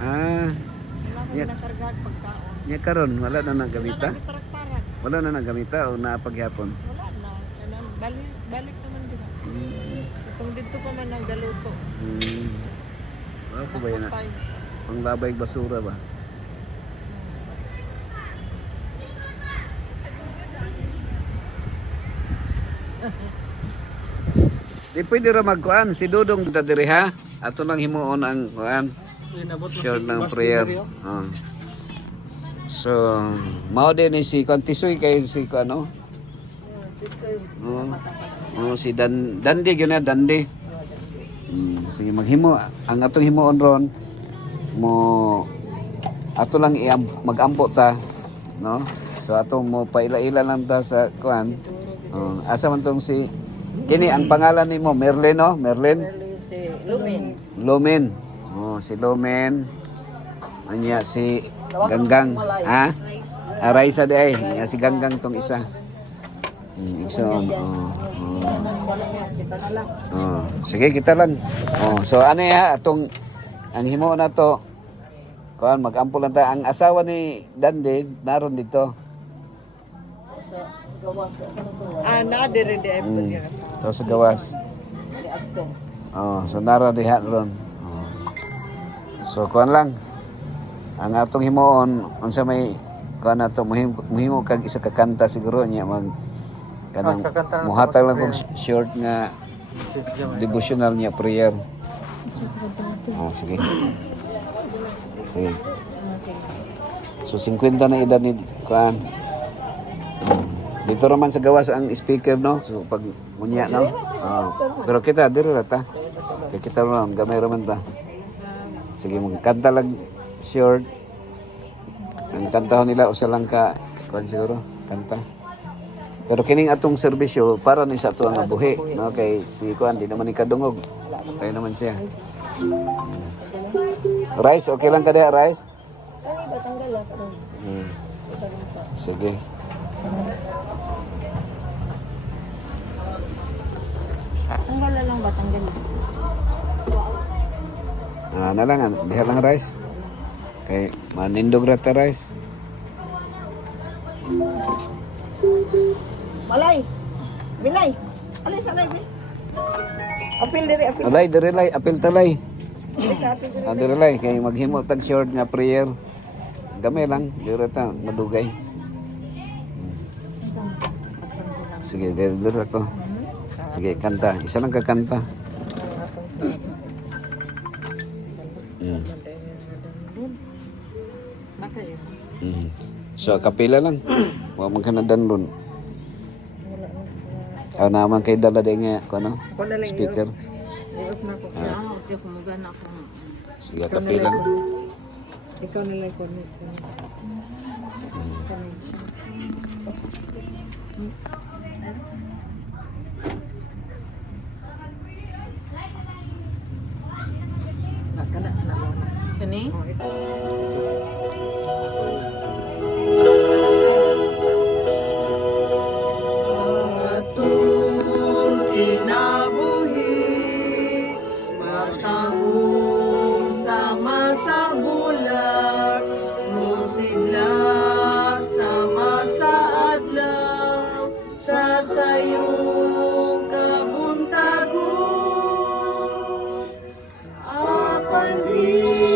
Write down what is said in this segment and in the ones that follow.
Ah, Wala ko Yeah. nakargahan pagkaon. nya karon wala na Wala nagamita. na gitaraktaran. Wala na nagamita o napaghapon. Wala na. Kanang balik naman din. Mm. Kung dito pa man ang galuto. Mm. Ako ba yan? Nakatay. Panglabay basura ba? Di pwede ra magkuan si Dudong ta diri ha. Ato lang himuon ang kuan. Sure ng prayer. Oh. So, mao din ni si Kantisoy kay si ano? Oh, si Dandi gyud na Dandi. Sige maghimo ang atong himuon ron mo ato lang magampo ta, no? So atong mo paila-ila lang ta sa kuan. Asa man tong si kini ang pangalan nimo Merlin, no? Merlin. Si Lumin. Lumen. Oh, si Lumen. Anya si Ganggang, ha? Raisa di ay, nya si Ganggang tong isa. Isa sige kita lang. So ano ya atong ang himo na to. Kuan mag-ampo lang ta ang asawa ni Dande naron dito. Na dire di ay To sa gawas. So nara diha ron. So kuan lang. Ang atong himuon unsa may kuan nato muhimo kag isa ka kanta siguro niya mag kanang muhatag lang kog short nga devotional niya prayer. Sige. Sige. So 50 na edad ni kuan. Dito raman sa gawas ang speaker, no? So pag munya, no? Pero kita diri ra ta. Kaya kita ron gamay raman ta. Sige magkanta lang short. Ang kantahon nila usa lang ka kuan siguro kanta. Pero kining atong serbisyo para ni sa ato nga buhi, no? Kay si kuan di naman ni kadungog. Kaya naman siya. Rice, okay lang ka diha, rice? Ay batanggal lang. Sige. Tanggal lang batanggal. Na lang, diha lang rice. Kay manindog ra ta rice. Malay. Bilay. Alay sa alay. Apil diri apil. Alay, diri lay, apil talay. Apil diri. Diri lay kay maghimo tag short nga prayer. Gamay lang, diri ta madugay. Sige, diri ko. Sige, kanta. Isa lang ka kanta. So, kapila lang. Wa man kana danlon. Naman kay dala din nga ko no. Speaker. I-off na ko. Diyo kumuga na ako. Sige, kapila lang. Ikaw na lang ko. Nakana na mo na. Kani? Sayong kabuntagon apan dili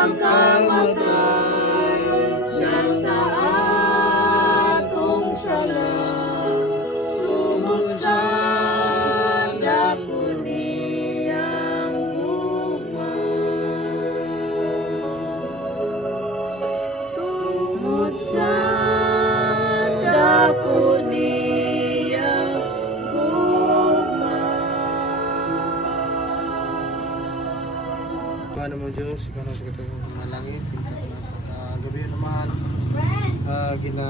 kamatay siya sa atong sala tungod sa dako niyang gugma tungod sa dako niyang gugma. Ano mo Diyos, ikaw na sa katang malangit, gabi naman, gina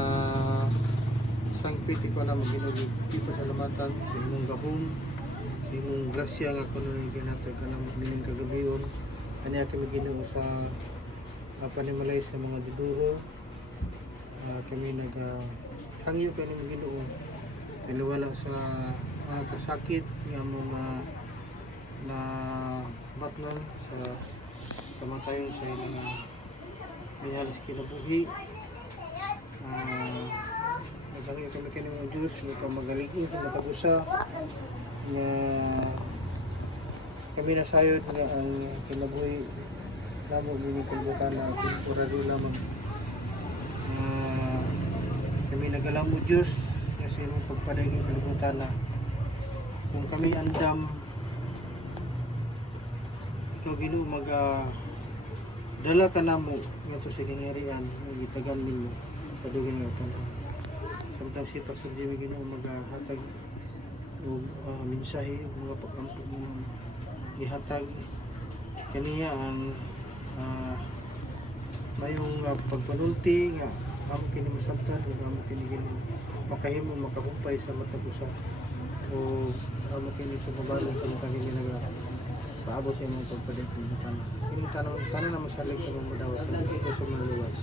sangpit ikaw na maginulit dito sa lamatan, sa imong gahom, sa imong grasya nga kung ano ginatag ka na magnining kagabiyon, kanya kami ginoo sa panimalay sa mga duduro, kami hangyo ka ni ginoo, wala sa mga kasakit nga mga na batnan sa kamatayon sa ilang mayhalis kinabuhi. Nagkakaya kami kayo ng Diyos, may kamagaligin sa matagusa na kami nasayod nga ang kinabuhi namo ginikalbutan na temporary lamang. Kami nagalang mo Diyos kasi mong pagpadaging kalibutan na kung kami andam ikaw Ginoo dala ka namo nga to sa kingharian nga gitagan nimo kadugin nga to samtang si Pastor Jimmy Ginoo maghatag og mensahe og mga pagkampo mo gihatag kaniya ang mayong pagpanulti nga amo kini masabtan ug amo kini Ginoo makahimo makahumpay sa matag usa o amo kini sa pabalong sa matag ginaga paabot sa imong pagpalit ng tanong. Yung tanong na masalig sa mga madawat ito sa mga luwas.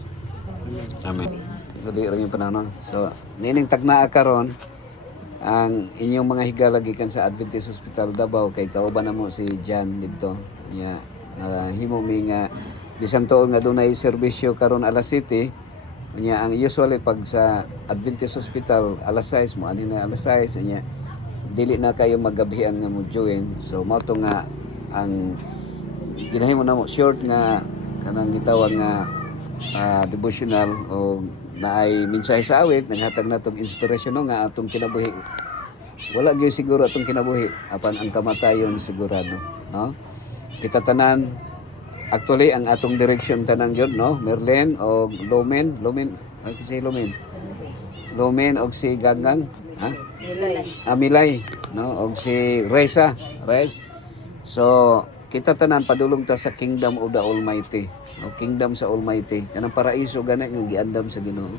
Amen. Amen. Dali rin yung panahon. So, nining tagnaa karon ang inyong mga higala gikan sa Adventist Hospital Davao kay kauban na mo si John dito. Ya, himo mi nga bisan tuon nga dunay serbisyo karon alas 7. Nya ang usually pag sa Adventist Hospital alas 6 mo ani na alas 6 nya dili na kayo magabihan nga mo join. So mao to nga ang ginahimo na mo short nga kanang gitawag nga devotional o naay mensahe sa awit naghatag natong inspirasyon no, nga atong kinabuhi wala gyud siguro atong kinabuhi apan ang kamatayon sigurado no kita tanan actually ang atong direction tanan gyud no Merlin o Lumen ano si Lumen og si Ganggang ha Milay no og si Reza so kita tanan padulong ta sa kingdom of the Almighty o kingdom sa Almighty kanang paraiso gani nga giandam sa Ginoo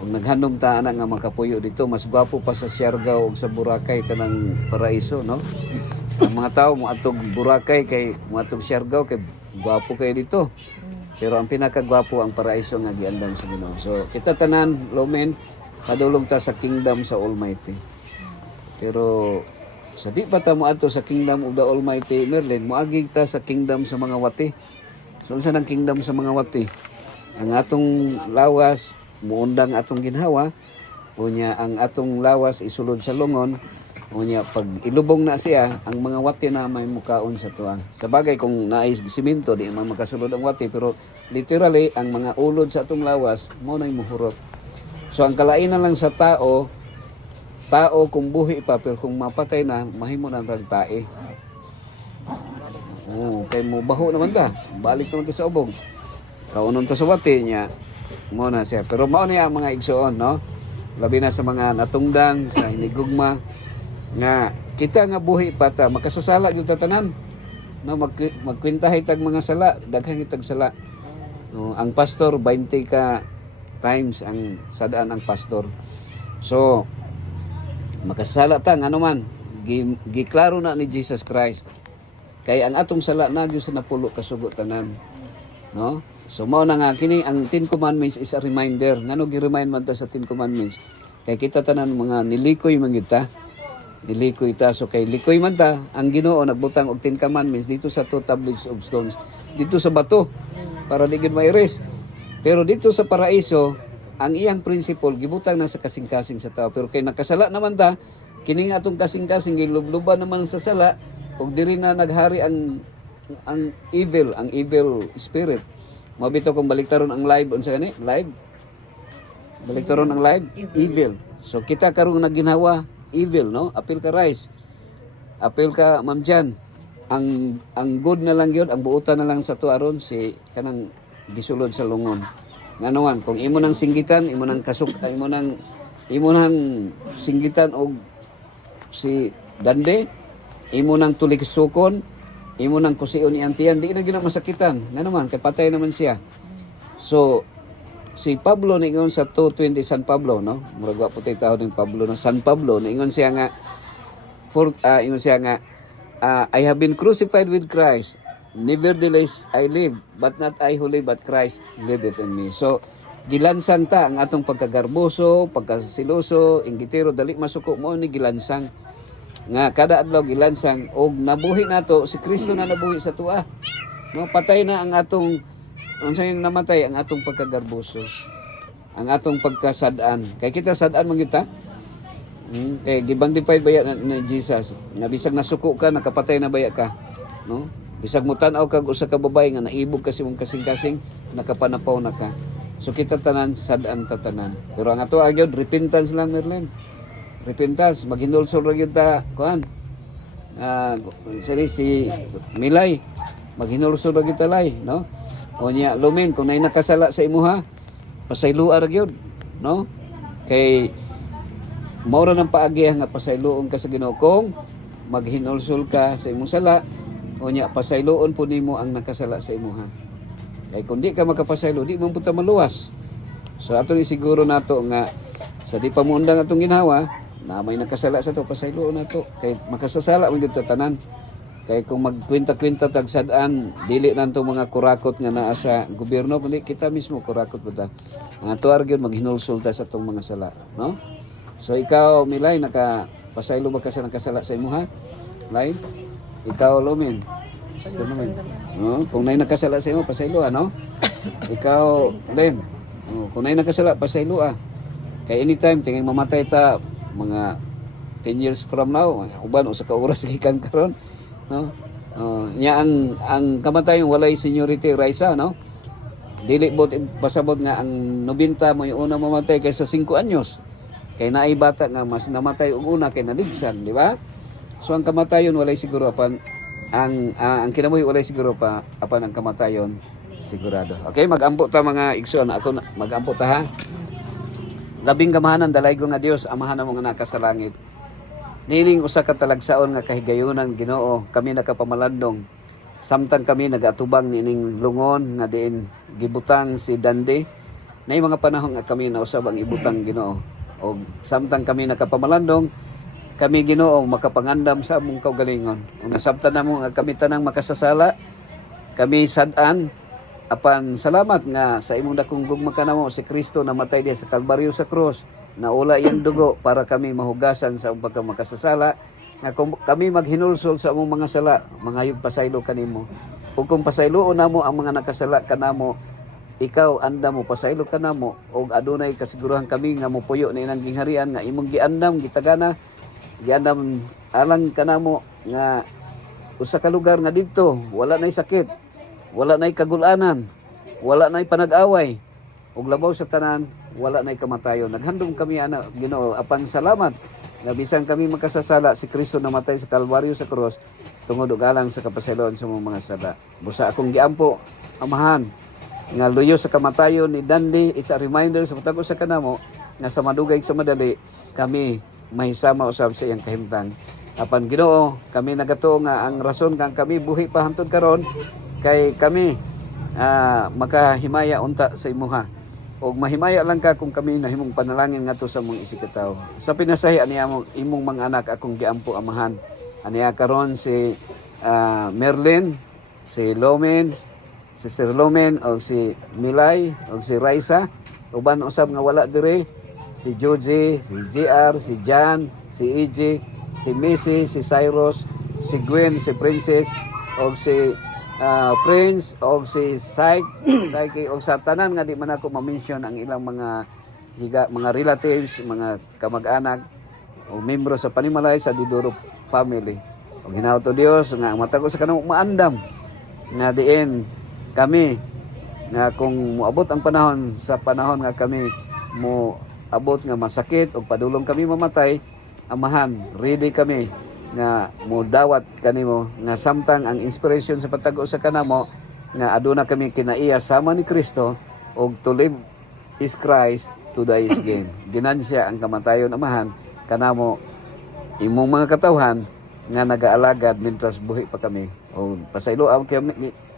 ug naghandom ta ana nga makapuyo dito mas gwapo pa sa Siargao ug sa Boracay kanang paraiso no ang mga tao mo atong Boracay kay mo atong Siargao kay gwapo kay dito pero ang pinakagwapo ang paraiso nga giandam sa Ginoo so kita tanan Lumen padulong ta sa kingdom sa Almighty pero sa di pa ta mo ato sa kingdom of the Almighty Merlin moagi ta sa kingdom sa mga wati so unsa nang kingdom sa mga wati ang atong lawas muundang atong ginhawa unya ang atong lawas isulod sa lungon unya pag ilubong na siya ang mga wati na may mukaon sa tuwa sa bagay kung naay simento di man makasulod ang wati pero literally ang mga ulod sa atong lawas mo nay muhurot so ang kalainan lang sa tao kung buhi pa pero kung mapatay na mahimo na ang tae kay mo baho naman ta balik naman ta sa ubog kaunon ta sa wati niya mo na siya pero mao niya ang mga igsoon no labi na sa mga natungdan sa inigugma nga kita nga buhi pa ta makasasala gyud ta tanan no magkwintahay tag mga sala daghang itag sala no, ang pastor 20 ka times ang sadaan ang pastor so makasala ta nga naman giklaro na ni Jesus Christ kay ang atong sala na gyud sa napulo kasugo tanan no so mao na nga kini ang 10 commandments is a reminder ngano gi-remind man ta sa 10 commandments kay kita tanan mga nilikoy man gyud ta nilikoy ta so kay likoy man ta ang Ginoo nagbutang og 10 commandments dito sa 2 tablets of stones dito sa bato para di gyud mairis pero dito sa paraiso ang iyang principle gibutang na sa kasing-kasing sa tao pero kay nakasala naman ta kining atong kasing-kasing gilubluban naman sa sala ug diri na naghari ang evil spirit Mabito kung baliktaron ang live unsa gani? Live. Baliktaron ang live, evil. So kita karong naginhawa evil, no? Apil ka Rice. Apil ka Ma'am Jan. Ang good na lang yun, ang buutan na lang sa tuaron si kanang gisulod sa lungon. Nganuan, kung imo nang singgitan, imo nang imo nang singgitan og si Dande, imo nang tuligsukon, imo nang kusion ni Antian, di na gina masakitan. Nganuman, kay patay naman siya. So si Pablo ningon sa 2:20 San Pablo, no? Murag wa putay tawod ng Pablo no, San Pablo ningon siya nga ingon siya nga I have been crucified with Christ. Nevertheless I live, but not I who live, but Christ liveth in me. So gilansang ta ang atong pagkagarboso, pagkasiloso, inggitero, dali masuko mo ni gilansang nga kada adlaw gilansang og nabuhi nato si Kristo na nabuhi sa tuwa. No, patay na ang atong unsay namatay ang atong pagkagarboso, ang atong pagkasad-an. Kay kita sad-an man kita. Kay gibang-defy baya na Jesus. Nga bisag nasuko ka, nakapatay na baya ka, no? Bisag mo tan-aw kag usa ka babae nga naibog kasi mong kasing-kasing, nakapanapaw na ka. So kita tanan sad-an ta tanan. Pero ang ato agyod repentance lang, Merlin. Repentance, maghinulsol ra gyud ta kuan. Si Milay, maghinulsol ra gyud ta lay, no? O niya, lumin, kung nay nakasala sa imuha, pasayloa ra gyud, no? Kay maura ng paagihang nga pasayloon ka sa Ginoo kung maghinulsol ka sa imong sala, o niya pasayloon po nimo ang nakasala sa imuha. Kay kung di ka makapasaylo, di mo puta maluwas. So ato ni siguro nato nga sa di pa muundang atong ginhawa, na may nakasala sa to, pasayloon nato. Kay makasasala man gyud ta tanan. Kay kung magkwenta-kwenta tagsadaan, dili nanto mga kurakot nga naa sa gobyerno, kundi kita mismo kurakot po ta. Mga tuwar gyud maghinulsol ta sa tong mga sala, no? So ikaw, Milay, pasaylo ba ka sa nakasala sa imuha? Lay? Ikaw, Lumin. Sister Lumin. No? Kung nay nakasala sa imo, pasaylo, ano? Ikaw, Len. Kung nay nakasala, pasaylo, Kaya anytime, tingin mamatay ta, mga 10 years from now, uban, usa ka oras gikan karon, no? Nya ang kamatayon walay seniority Raisa, no? Dili bot pasabot nga ang 90 mo yung una mamatay kaysa 5 anyos. Kay naay bata nga mas namatay og una kay naligsan, di ba? So ang kamatayon walay siguro apan ang kinabuhi walay siguro pa apan ang kamatayon sigurado. Okay, mag-ampo ta mga igsoon. Ako mag-ampo ta ha. Labing gamahanan dalaygo nga Dios, amahan mo nga naka sa langit. Nining usa ka talagsaon nga kahigayonan Ginoo, kami nakapamalandong. Samtang kami nagatubang nining lungon nga diin gibutang si Dande. Nay mga panahon nga kami nausab ang ibutang Ginoo. O samtang kami nakapamalandong, kami Ginoo makapangandam sa among kaugalingon. Kung nasabtan namo nga kami tanang makasasala, kami sad-an, apan salamat nga sa imong dakong gugma kanamo si Kristo namatay diha sa Kalbaryo sa krus, naula iyang dugo para kami mahugasan sa umpag makasasala, nga kung kami maghinulsol sa among mga sala, mangayog pasaylo kanimo. Ug kung pasayloon namo ang mga nakasala kanamo, ikaw anda mo pasaylo ka namo og adunay kasiguruhan kami nga mopuyo ni nang gingharian nga imong giandam gitagana giandam alang kanamo nga usa ka lugar nga didto wala nay sakit, wala nay kagulanan, wala nay panag-away ug labaw sa tanan wala nay kamatayon. Naghandom kami ana Ginoo apan salamat nga bisan kami makasasala si Kristo namatay sa Kalbaryo sa krus tungod og alang sa kapasayloan sa mga sala. Busa akong giampo amahan nga luyo sa kamatayon ni Dandi, it's a reminder sa patag sa kanamo nga sa madugay sa madali kami mahisama usab sa iyang kahimtang. Apan Ginoo, kami nagatuo nga ang rason kang kami buhi pa hangtod karon kay kami makahimaya unta sa imuha. Og mahimaya lang ka kung kami nahimong panalangin ngadto sa mong isikataw. Sa pinasahi aniya imong mga anak akong giampo amahan. Aniya karon si Merlin, si Lomen, si Sir Lomen o si Milay o si Raisa, uban usab nga wala dire, si Joji, si JR, si Jan, si EJ, si Missy, si Cyrus, si Gwen, si Princess o si Prince o si Psyche o sa tanan nga di man ako ma-mention ang ilang mga relatives, mga kamag-anak o membro sa panimalay sa Didoro family. O hinaut to Dios nga matag ko sa kanang maandam nga diin kami nga kung moabot ang panahon sa panahon nga kami mo abot nga masakit o padulong kami mamatay, Amahan, ready kami nga mo dawat kanimo nga samtang ang inspiration sa pagtago sa kanamo nga aduna kami kinaiya sama ni Kristo og to live is Christ, to die is gain. Ginansya ang kamatayon, Amahan, kanamo imong mga katawhan nga nagaalagad mintas buhi pa kami o pasaylo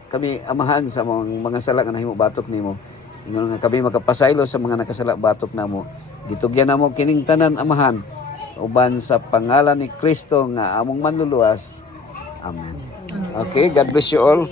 kami Amahan sa mga sala nga nahimo batok nimo. Ingon nga kami makapasaylo sa mga nakasala batok namo. Gitugyan namo kining tanan, Amahan, uban sa pangalan ni Kristo nga among manluluwas. Amen. Okay, God bless you all.